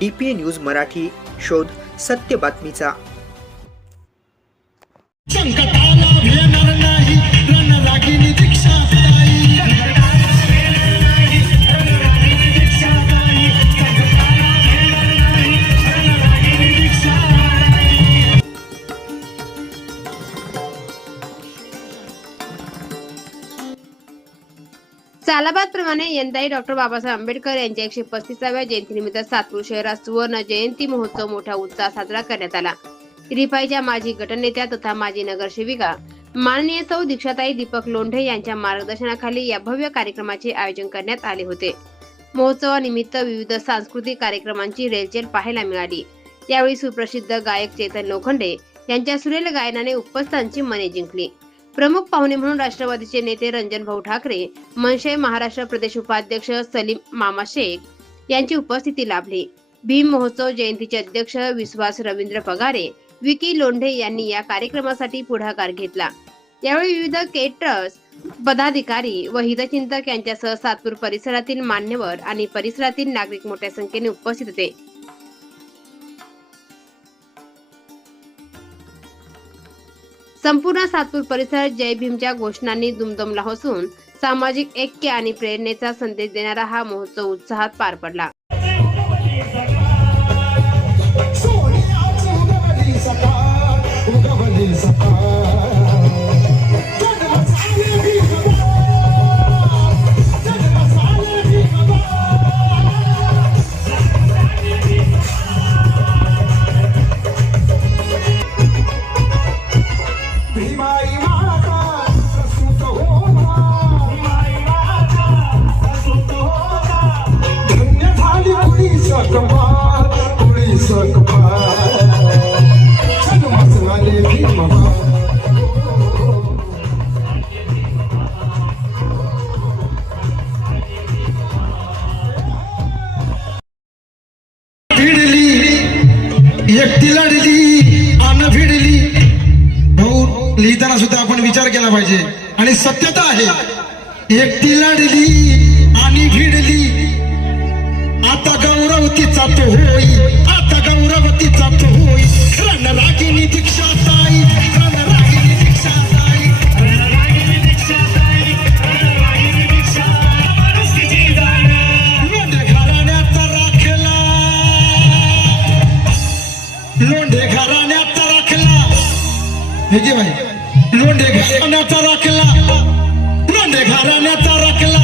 DPA news Marathi, शोध सत्य बातमीचा. संकटाला भेटणार नाही रणरागिणी दीक्षाताई. सालाबादप्रमाणे यंदाही डॉक्टर बाबासाहेब आंबेडकर यांच्या 135व्या जयंतीनिमित्त सातपूर शहरात सुवर्ण जयंती महोत्सव मोठ्या उत्साहात साजरा करण्यात आला. रिपाईच्या माजी गटनेत्या तथा माजी नगरसेविका माननीय सौ दीक्षाताई दीपक लोंढे यांच्या मार्गदर्शनाखाली या भव्य कार्यक्रमाचे आयोजन करण्यात आले होते. महोत्सवानिमित्त विविध सांस्कृतिक कार्यक्रमांची रेलचेल पाहायला मिळाली. यावेळी सुप्रसिद्ध गायक चेतन लोखंडे यांच्या सुरेल गायनाने उपस्थितांची मने जिंकली. प्रमुख पाहुणे म्हणून राष्ट्रवादीचे नेते रंजन भाऊ ठाकरे, मनसे महाराष्ट्र प्रदेश उपाध्यक्ष सलीम मामा शेख यांची उपस्थिती लाभली. भीम महोत्सव जयंतीचे अध्यक्ष विश्वास रवींद्र पगारे, विकी लोंढे यांनी या कार्यक्रमासाठी पुढाकार घेतला. यावेळी विविध केटरर्स, पदाधिकारी व हितचिंतक यांच्यासह सातपूर परिसरातील मान्यवर आणि परिसरातील नागरिक मोठ्या संख्येने उपस्थित होते. संपूर्ण सातपूर परिसर जय भीमच्या घोषणांनी दुमदुमला असून सामाजिक ऐक्य आणि प्रेरणेचा संदेश देणारा हा महोत्सव उत्साहात पार पडला. एकटी लढली अन भिडली. भाऊ लिहिताना सुद्धा आपण विचार केला पाहिजे आणि सत्यता आहे. एकटी लढली आणि भिडली, आता गौरवतीचा तो होई, आता गौरवतीचा तो होई. रणरागिणी दीक्षाताई, रणरागिणी दीक्षाताई, रणरागिणी दीक्षाताई, रणरागिणी दीक्षाताई. परिस्थिती जाणे लोंढे घराण्याचा राखला, लोंढे घराण्याचा राखला. हे जे भाई लोंढे घराण्याचा राखला, लोंढे घराण्याचा राखला.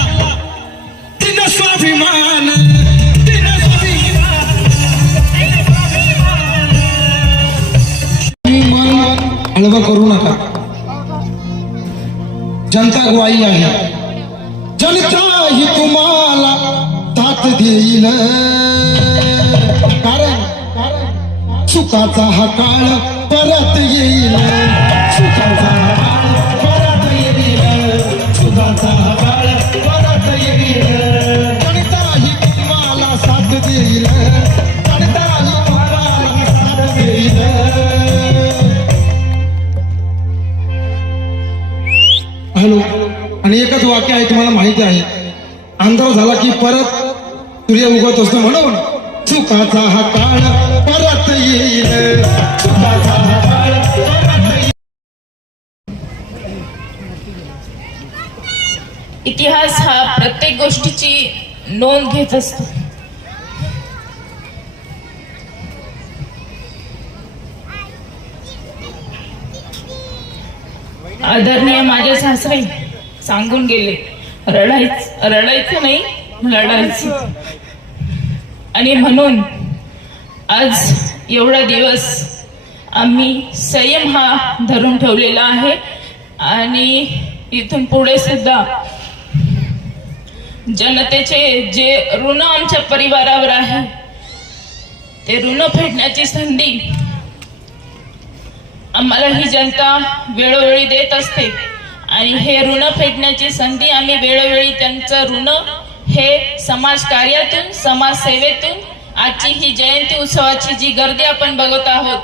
तिनं स्वाभिमान, तिनं स्वाभिमान. हळवा करू नका. जनता ग्वाही आहे. जनता ही तुम्हाला साथ देईल. कारण सुखाचा हा काळ परत येईल. सुखाचा हा काळ परत येईल. सुखाचा हा काळ परत येईल. जनता ही तुम्हाला साथ देईल. जनता ही तुम्हाला साथ देईल. हॅलो. आणि एकच वाक्य आहे, तुम्हाला माहिती आहे, अंधार झाला की परत सूर्य उगवत असतो, म्हणून सुखाचा हा काळ परत येईल. सुखाचा हा काळ परत येईल. इतिहास हा प्रत्येक गोष्टीची नोंद घेत असतो. आदरणीय माझे सासरे सांगून गेले, रडायचं नाही, लढायचं. आणि म्हणून आज एवढा दिवस आम्ही संयम हा धरून ठेवलेला आहे. आणि इथून पुढे सुद्धा जनतेचे जे ऋण आमच्या परिवारावर आहे ते ऋण फेडण्याची संधी आम्हाला ही जनता वेळोवेळी देत असते. आणि हे ऋण फेडण्याची संधी आम्ही वेळोवेळी त्यांचं ऋण हे समाज कार्यातून, समाज सेवेतून, आजची ही जयंती उत्सवाची जी गर्दी आपण बघत आहोत,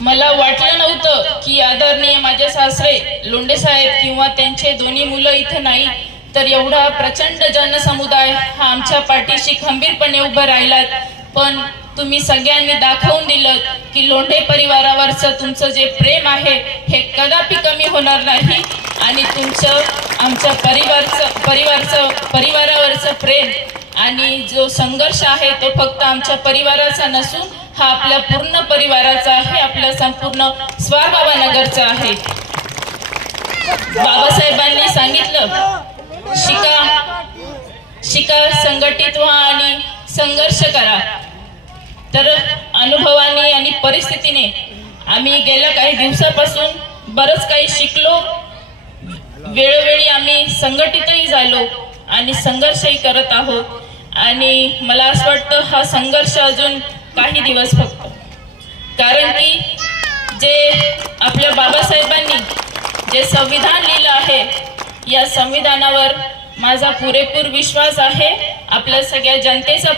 मला वाटलं नव्हतं की आदरणीय माझे सासरे लोंढे साहेब किंवा त्यांचे दोन्ही मुलं इथे नाही, तर एवढा प्रचंड जनसमुदाय हा आमच्या पाठीशी खंबीरपणे उभं राहिलात. पण तुम्ही सगळ्यांनी दाखवून दिलं की लोंढे परिवारावरचं तुमचं जे प्रेम आहे हे कदापि कमी होणार नाही आणि तुमचं आमच्या परिवारावरचं प्रेम आणि जो संघर्ष आहे तो फक्त आमच्या परिवाराचा नसून हा आपल्या पूर्ण परिवाराचा आहे, आपल्या संपूर्ण स्वारबाबानगरचा आहे. बाबासाहेबांनी सांगितलं शिका, संघटित व्हा आणि संघर्ष करा. तर अनुभवाने आणि परिस्थितीने आम्ही गेल्या काही दिवसापासून बरंच काही शिकलो. वेळोवेळी आम्ही संघटितही झालो आणि संघर्षही करत आहोत. आणि मला असं वाटतं हा संघर्ष अजून काही दिवस फक्त, कारण की जे आपल्या बाबासाहेबांनी जे संविधान लिहिलं आहे या संविधानावर माझा पुरेपूर विश्वास आहे, आपल्या सगळ्या जनतेचा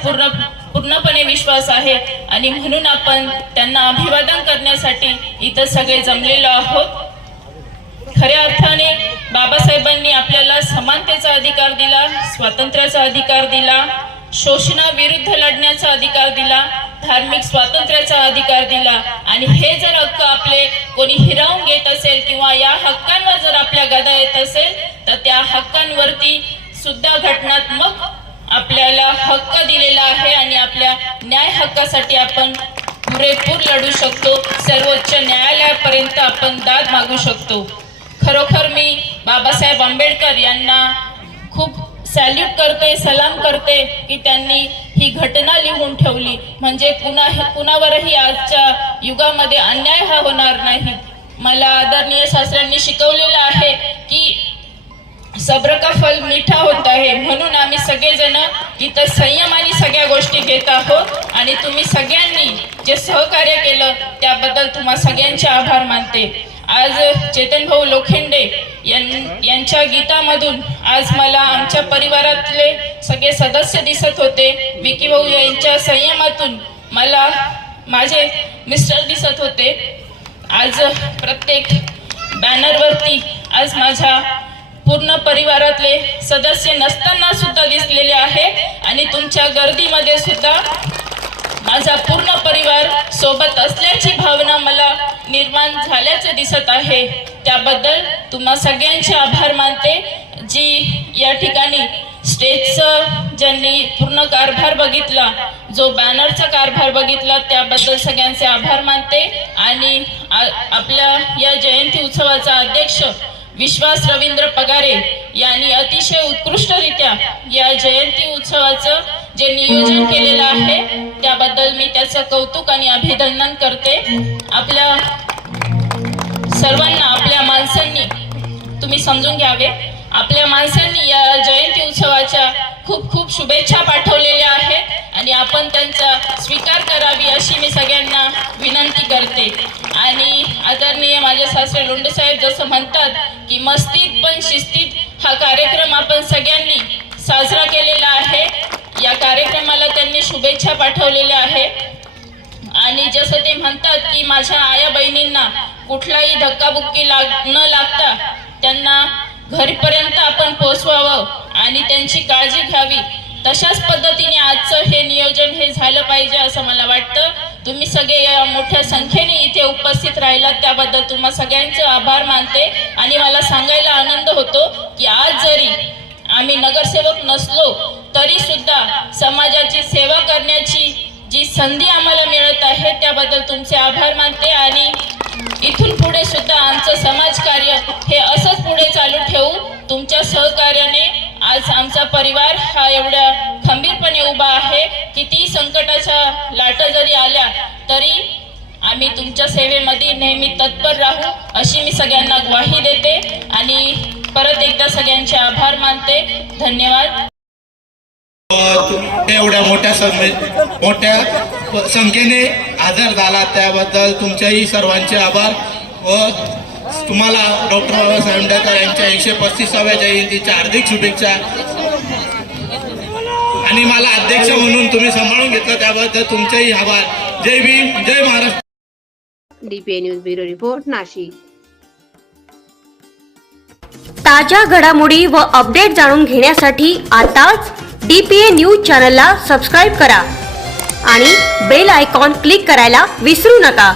पूर्णपणे विश्वास आहे आणि म्हणून आपण त्यांना अभिवादन करण्यासाठी इथं सगळे जमलेलो आहोत. खऱ्या अर्थाने बाबासाहेबांनी आपल्याला समानतेचा अधिकार दिला, स्वातंत्र्याचा अधिकार दिला, शोषणाविरुद्ध लढण्याचा अधिकार दिला, धार्मिक स्वातंत्र्याचा अधिकार दिला. आणि हे जर हक्क आपले कोणी हिरावून घेत असेल किंवा या हक्कांवर जर आपल्या गदा येत असेल तर त्या हक्कांवरती सुद्धा घटनात्मक आपल्याला हक्क दिलेला आहे आणि आपल्या न्याय हक्कासाठी आपण पुरेपूर लढू शकतो. सर्वोच्च न्यायालयापर्यंत आपण दाद मागू शकतो. खरोखर मी बाबासाहेब आंबेडकर यांना खूप सॅल्यूट करते, सलाम करते की त्यांनी ही घटना लिहून ठेवली. म्हणजे कुणावरही आजच्या युगामध्ये अन्याय हा होणार नाही. मला आदरणीय शास्त्रांनी शिकवलेलं आहे की सब्र का फल मीठा होता है, म्हणून आम्ही सगळेजण इथं संयमाने सगळ्या गोष्टी घेत आहोत. आणि तुम्ही सगळ्यांनी जे सहकार्य केलं त्याबद्दल तुम्हा सगळ्यांचे आभार मानते. आज चेतन भाऊ लोखंडे यांच्या गीतामधून आज मला आमच्या परिवारातले सगळे सदस्य दिसत होते. विकी भाऊ यांच्या संयमातून मला माझे मिस्टर दिसत होते. आज प्रत्येक बॅनरवरती आज माझ्या पूर्ण परिवारातले सदस्य नसताना सुद्धा दिसलेले आहे आणि तुमच्या गर्दीमध्ये सुद्धा माझा पूर्ण परिवार सोबत असल्याची भावना मला निर्माण झाल्याचे दिसत आहे. त्याबद्दल तुम्हा सगळ्यांचे आभार मानते. जी या ठिकाणी स्टेजचं ज्यांनी पूर्ण कारभार बघितला, जो बॅनरचा कारभार बघितला त्याबद्दल सगळ्यांचे आभार मानते. आणि आपल्या या जयंती उत्सवाचा अध्यक्ष विश्वास रवींद्र पगारे यांनी अतिशय उत्कृष्टरित्या या जयंती उत्सवाचं जे नियोजन केलेलं आहे त्याबद्दल मी त्याचं कौतुक आणि अभिनंदन करते. आपल्या सर्वांना, आपल्या माणसांनी, तुम्ही समजून घ्यावे, आपल्या माणसांनी या जयंती उत्सवाच्या खूप खूप शुभेच्छा पाठवलेल्या आहेत आणि आपण त्यांचा स्वीकार करावी अशी मी सगळ्यांना विनंती करते. आणि आदरणीय माझे सासरे लोंढे साहेब जसं म्हणतात की मस्तीत पण शिस्तीत हा कार्यक्रम आपण सगळ्यांनी साजरा केलेला आहे. या कार्यक्रमाला त्यांनी शुभेच्छा पाठवलेल्या आहे. आणि जसं ते म्हणतात की माझ्या आया बहिणींना कुठलाही धक्काबुक्की न लागता त्यांना घरीपर्यंत आपण पोहोचवावं आणि त्यांची काळजी घ्यावी, तशाच पद्धतीने आजचं हे नियोजन हे झालं पाहिजे असं मला वाटतं. तुम्ही सगळे या मोठ्या संख्येने इथे उपस्थित राहिलात त्याबद्दल तुम्हा सगळ्यांचे आभार मानते. आणि मला सांगायला आनंद होतो की आज जरी आम्ही नगरसेवक नसलो तरी सुद्धा समाजाची सेवा करण्याची जी संधी आम्हाला मिळत आहे त्याबद्दल तुमचे आभार मानते. आणि इथून पुढे सुद्धा आमचं समाजकार्य हे असंच पुढे चालू ठेवू. तुमच्या सहकार्याने आज आमचा परिवार हा एवढ्या खंबीरपणे उभा आहे. किती संकटाच्या लाटा जरी आल्या तरी आम्ही तुमच्या सेवेमध्ये नेहमी तत्पर राहू अशी मी सगळ्यांना ग्वाही देते. आणि परत एकदा सगळ्यांचे आभार मानते. धन्यवाद. एवढ्या मोठ्या संख्येने हजर झाला त्याबद्दल तुमच्याही सर्वांचे आभार. व तुम्हाला डॉक्टर बाबासाहेब आंबेडकर यांच्या 135व्या जयंतीच्या हार्दिक शुभेच्छा. आणि मला अध्यक्ष म्हणून तुम्ही सांभाळून घेतलं त्याबद्दल तुमचेही आभार. जय भीम, जय Maharashtra. DPA news bureau report, Nashik. ताज्या घडामोडी व अपडेट जाणून घेण्यासाठी आताच DPA न्यूज चॅनलला सबस्क्राईब करा आणि बेल आयकॉन क्लिक करायला विसरू नका.